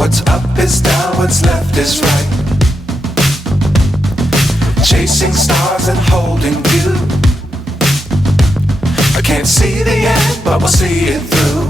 What's up is down, what's left is right. Chasing stars and holding you. I can't see the end, but we'll see it through.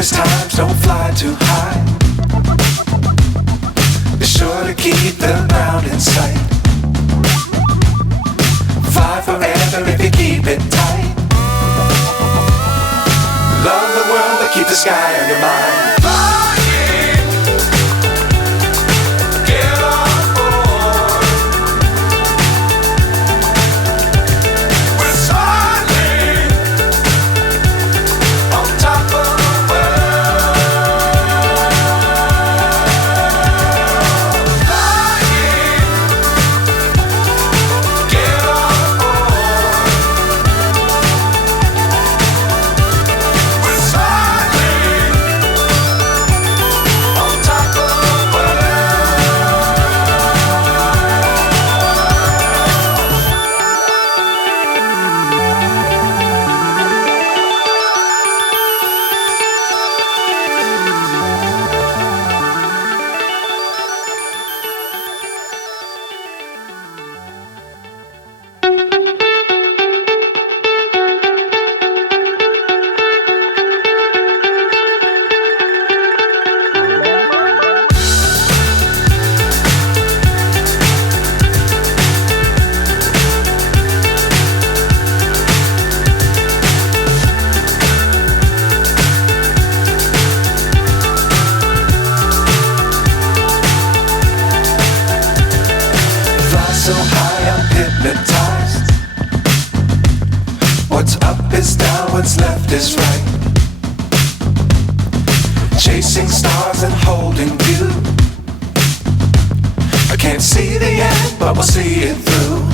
Times don't fly too high. Be sure to keep the ground in sight. Fly forever if you keep it tight. Love the world but keep the sky on your mind. So high I'm hypnotized. What's up is down, what's left is right. Chasing stars and holding you. I can't see the end, but we'll see it through.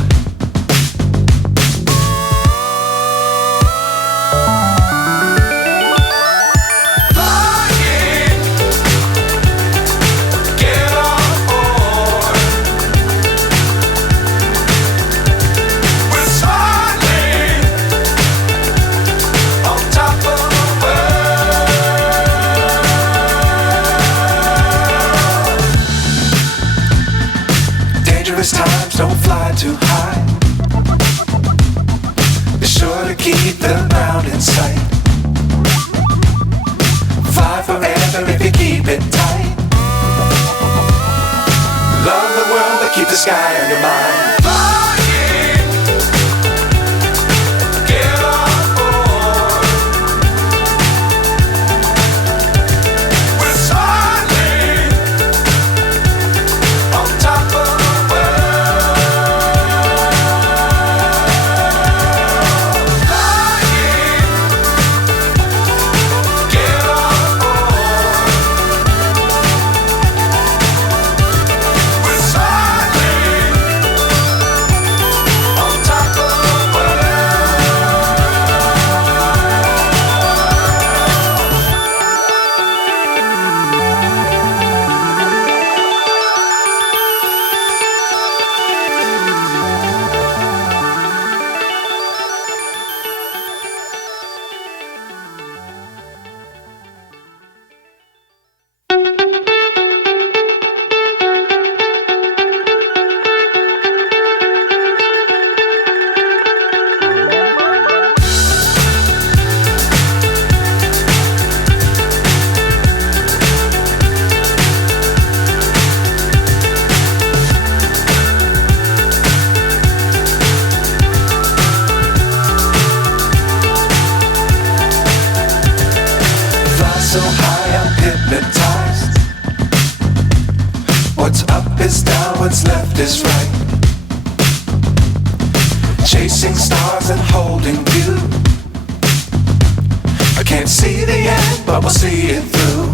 Times don't fly too high. Be sure to keep the ground in sight. Fly forever if you keep it tight. Love the world but keep the sky on your mind. So high I'm hypnotized. What's up is down, what's left is right. Chasing stars and holding you. I can't see the end, but we'll see it through.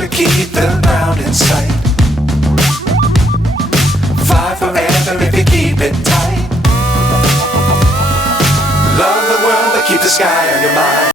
to keep the ground in sight. Fly forever if you keep it tight. Love the world but keep the sky on your mind.